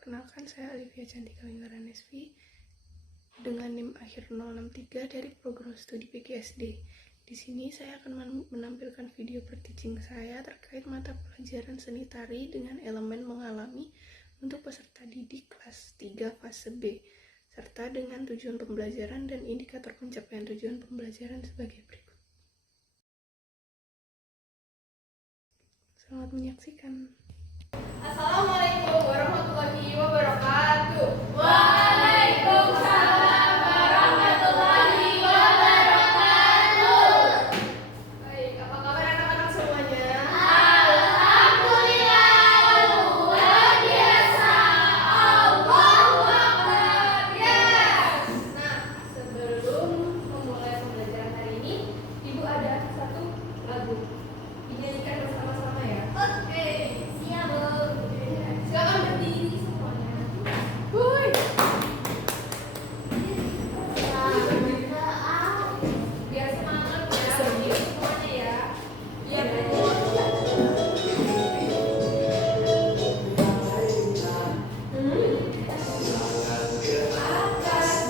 perkenalkan saya Olivia Cantika Wingaranesvi dengan NIM akhir 063 dari program studi PGSD. Di sini saya akan menampilkan video per-teaching saya terkait mata pelajaran seni tari dengan elemen mengalami untuk peserta didik kelas 3 fase B, serta dengan tujuan pembelajaran dan indikator pencapaian tujuan pembelajaran sebagai berikut. Selamat menyaksikan. Assalamualaikum warahmatullahi wabarakatuh. Waalaikumsalam warahmatullahi wabarakatuh. Baik, apa kabar anak-anak semuanya? Alhamdulillah, luar biasa. Allahu Akbar. Yes. Nah, sebelum memulai pembelajaran hari ini, Ibu ada satu lagu. Dinyanyikan bersama-sama ya. Oke, siap Bu. Silakan berdiri semuanya. Wuih. Biar semangat ya. Berdiri semuanya ya. Biar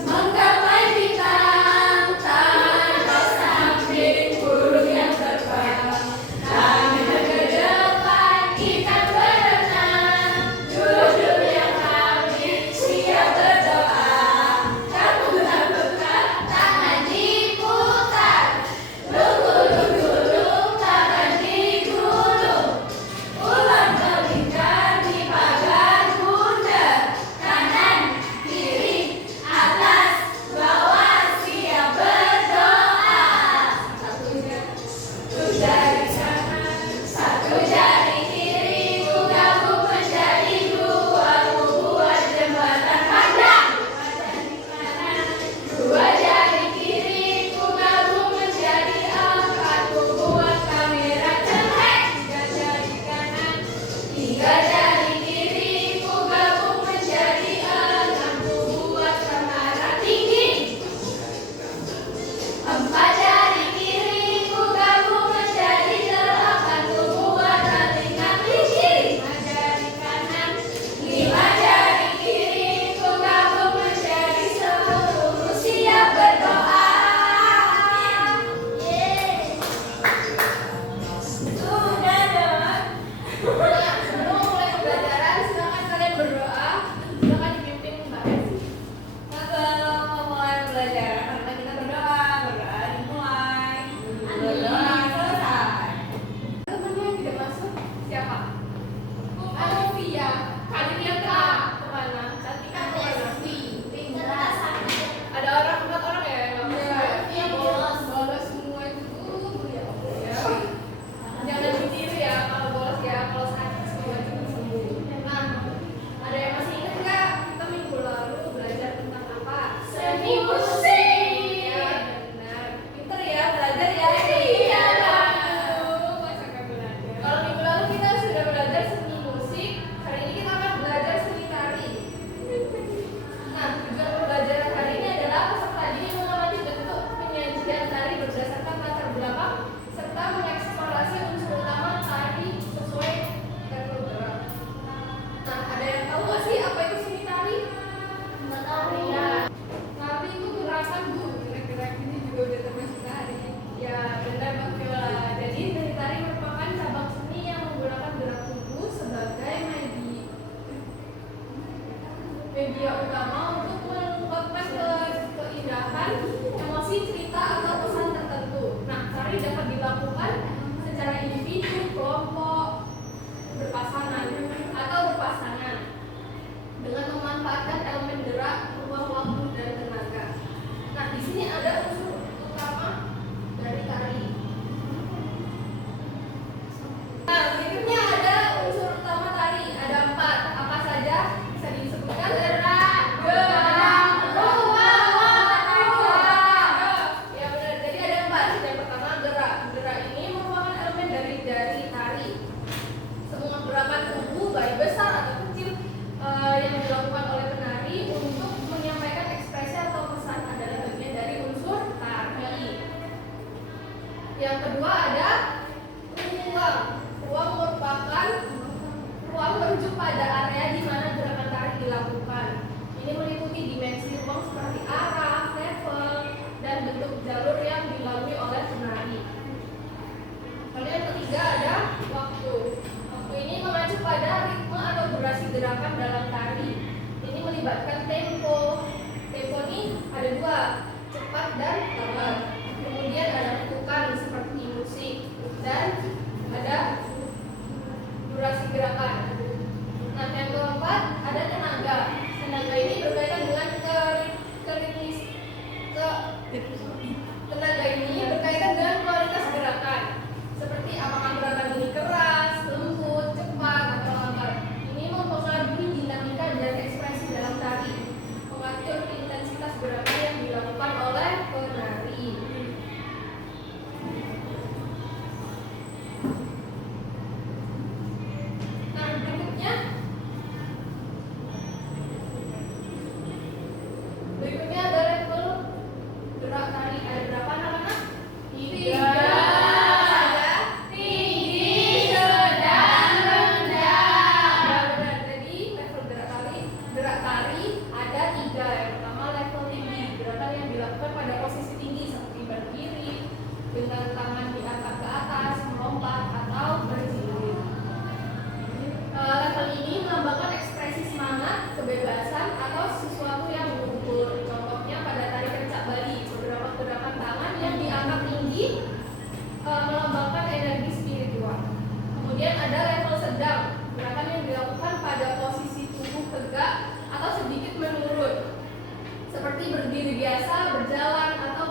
Menggapai bintang, tanpa samping burung yang terbang. Tangan ke depan, kita berenang. Duduk yang rapi, siap berdoa. Lakukan, tangan diputar. Lunggu-lunggu, tangan digulung. Ulang melingkar di pagar bundar. Kanan, kiri, atas, bawah, siap berdoa. Satu jari kanan, satu jari kiri, ku gabung menjadi dua, ku buat jembatan pandang. Dua jari kiri, ku gabung menjadi empat, ku buat kamera jelek. Tiga jari kanan, tiga jari kiri, ku gabung menjadi enam, ku buat kamera tinggi. Empat jari kiri, ku gabung menjadi delapan, ku buat telinga tinggi. Lima jari kanan, lima jari kiri, ku gabung menjadi 10, siap berdoa. Sudah dong. sebelum mulai pembelajaran, silakan kalian berdoa. Silakan dipimpin Mbak Esi. Sebelum memulai pembelajaran, mari kita berdoa. Berdoa dimulai, berdoa selesai. Temannya yang tidak masuk siapa? Alvia. Kalian kemana? Cantika kemana? Ada empat orang ya yang nggak masuk? Iya, bolos. Bolos semua itu. Ya Allah ya. Jangan ditiru ya kalau bolos ya. Kalau sakit semua itu sembuh. Nah, ada yang masih ingat nggak kita minggu lalu belajar tentang apa? Seni musik. Ya benar. Pinter ya belajar ya. Iya, Masa nggak belajar? Kalau minggu lalu kita sudah belajar seni musik. Hari ini kita akan belajar seni tari. Nah, tujuan pembelajaran hari ini adalah peserta didik mengamati bentuk penyajian tari berdasarkan latar belakang serta mengeksplorasi unsur utama tari sesuai level gerak. Nah, ada yang tahu nggak sih apa itu seni tari? Tari itu gerakan Bu, gerak-gerak ini juga udah termasuk tari. Ya, benar Mbak Viola. Jadi seni tari merupakan cabang seni yang menggunakan gerak tubuh sebagai media utama untuk mengungkapkan keindahan, emosi, cerita atau pesan tertentu. Nah, tari dapat dilakukan secara individu, kelompok, berpasangan atau berpasangan dengan memanfaatkan elemen gerak, ruang waktu dan tenaga. Nah, di sini ada unsur utama dari tari. Nah, berikutnya ada unsur utama tari. Ada 4. Apa saja? Bisa disebutkan? Gerak, ruang waktu. Ya benar. Jadi ada 4. Yang pertama gerak. Gerak ini merupakan elemen dari tari. Semua gerakan tubuh baik besar atau kecil melibatkan tempo. Tempo ini ada dua, cepat dan lambat. Kemudian ada bentukan seperti musik dan ada durasi gerakan. Nah, yang keempat ada tenaga. Tenaga ini berkaitan dengan tenaga ini berkaitan dengan kualitas gerakan. Seperti apakah gerakan ini keras, lembut, cepat, atau lambat. Ini mempengaruhi dinamika dan ekspresi dalam tari, mengatur intensitas gerakan yang dilakukan oleh penari. Nah, berikutnya ada level gerak tari. Ada berapa anak-anak? 3. Tinggi, sedang, rendah. Ya, benar. Jadi level gerak tari ada 3. Yang pertama level tinggi, gerakan yang dilakukan pada posisi tinggi seperti berdiri dengan tangan diangkat ke atas, melompat atau berjilid. Level ini melambangkan ekspresi semangat, kebebasan atau sesuatu yang mengukur. Contohnya pada tari kencak Bali, beberapa gerakan tangan yang diangkat tinggi melambangkan energi spiritual. Kemudian ada level sedang, gerakan yang dilakukan pada posisi tubuh tegak atau sedikit menurun, seperti berdiri biasa, berjalan atau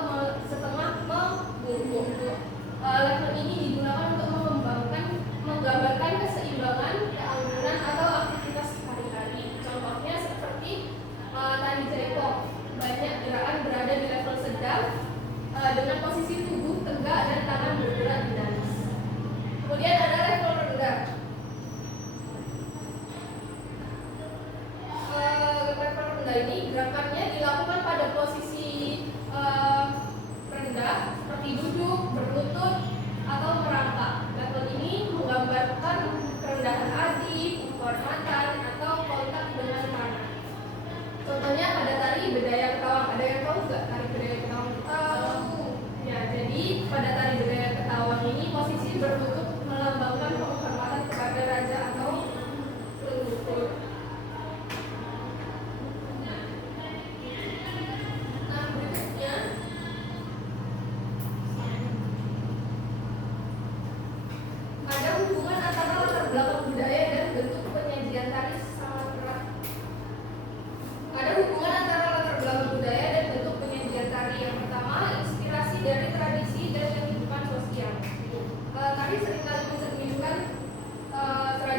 setengah membungkuk. Level ini digunakan untuk menggambarkan keseimbangan, keanggunan atau aktivitas hari-hari. Contohnya seperti tari jaipong, banyak gerakan berada di level sedang dengan posisi tubuh tegak dan tangan bergerak dinamis. Kemudian ada level rendah. Level rendah ini gerakannya dilakukan pada posisi rendah seperti duduk, berlutut, atau merangkak. Level ini menggambarkan kerendahan hati, penghormatan, atau kontak dengan tanah. Contohnya pada tari Bedaya Ketawang. Ada yang tahu nggak tari Bedaya Ketawang? Tahu. Ya, jadi pada tari Bedaya Ketawang ini posisi berlutut melambangkan penghormatan kepada raja atau leluhur. Nah, berikutnya ada hubungan antara latar belakang budaya dan bentuk penyajian tari sangat erat. Ada hubungan antara latar belakang budaya dan bentuk penyajian tari. Yang pertama, inspirasi dari tradisi dan kehidupan sosial. Tari seringkali mencerminkan tradisi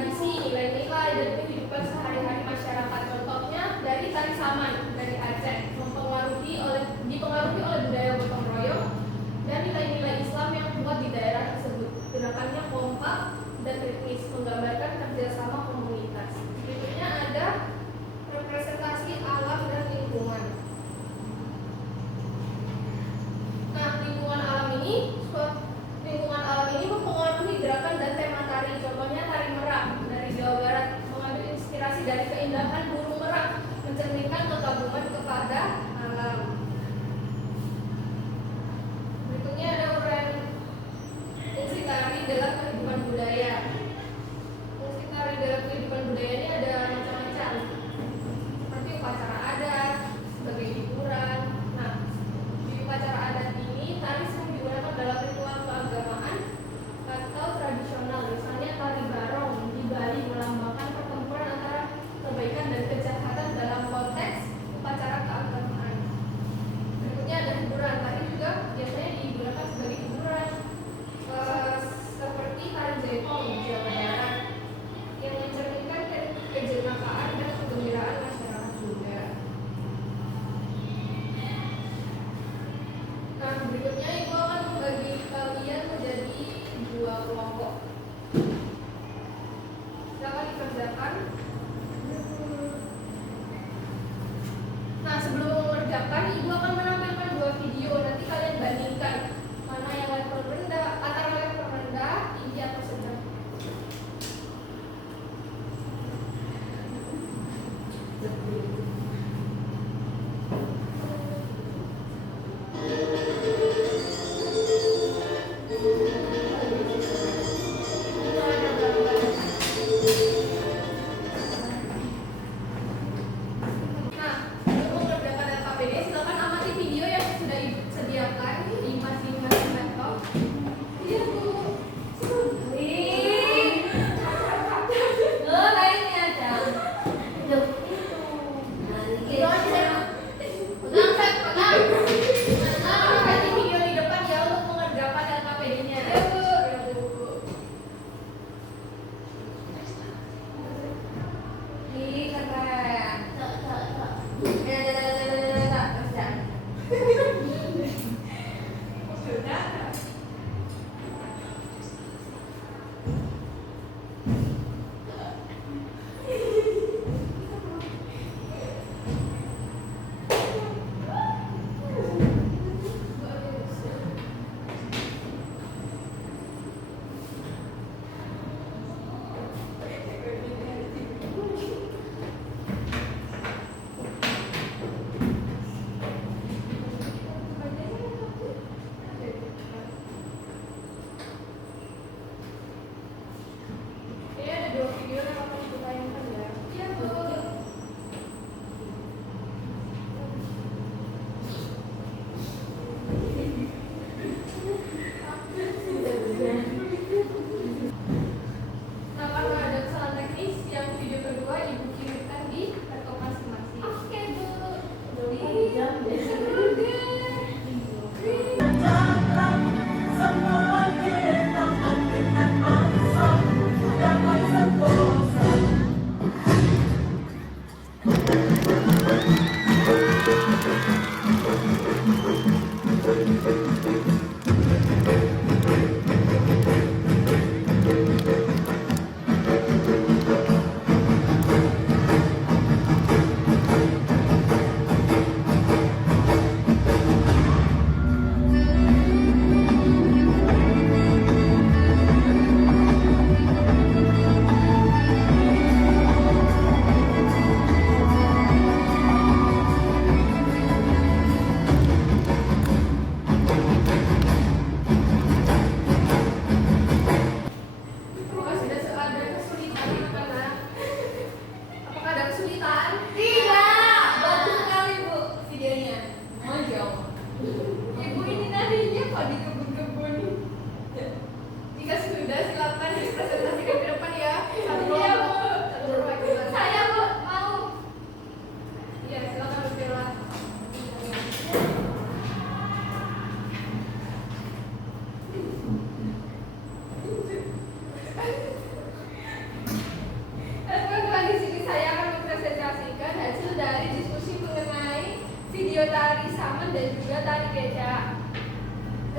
dan juga tari kecak.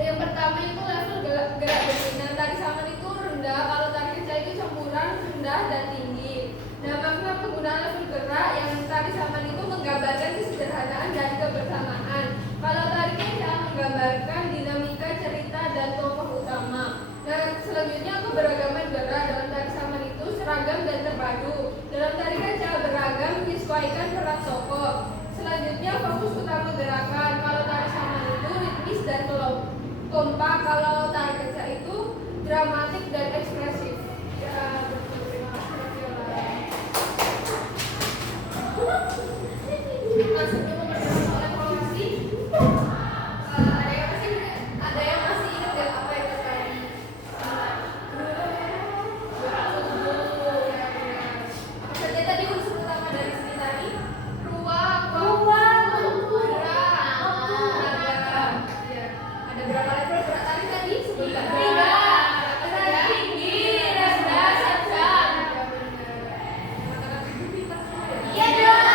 Yang pertama itu level gerak dominan. Tari saman itu rendah, kalau tari kecak itu campuran rendah dan tinggi. Nah, makna penggunaan level gerak yang tari saman itu menggambarkan kesederhanaan dan kebersamaan. Kalau tari kecak menggambarkan dinamika cerita dan tokoh utama. Nah, selanjutnya keberagaman gerak dalam tari saman itu seragam dan terpadu. Dalam tari kecak beragam menyesuaikan peran tokoh. Selanjutnya fokus utama gerakan. Kalau tari saman itu ritmis dan kompak. Kalau tari kecak itu dramatik dan ekspresif. Ya, betul. Terima kasih. Langsung ke beberapa soal evaluasi. Ada yang masih ingat nggak apa itu tadi? Apa saja tadi unsur utama dari sini tadi? Ruang, gerak, tenaga. Ya. Ada berapa level gerak tadi tadi? 3. Tinggi, rendah, sedang. Iya dong.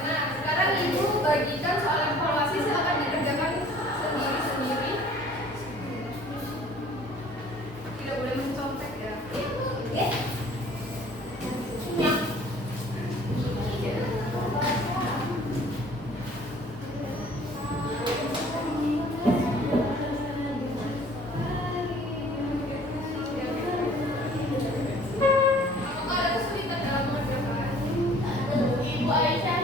Nah, sekarang ibu bagikan soal evaluasi, silakan dikerjakan sendiri-sendiri. Tidak boleh mencontek ya. Oke. Apakah ada kesulitan dalam mengerjakan? Ibu Aisyah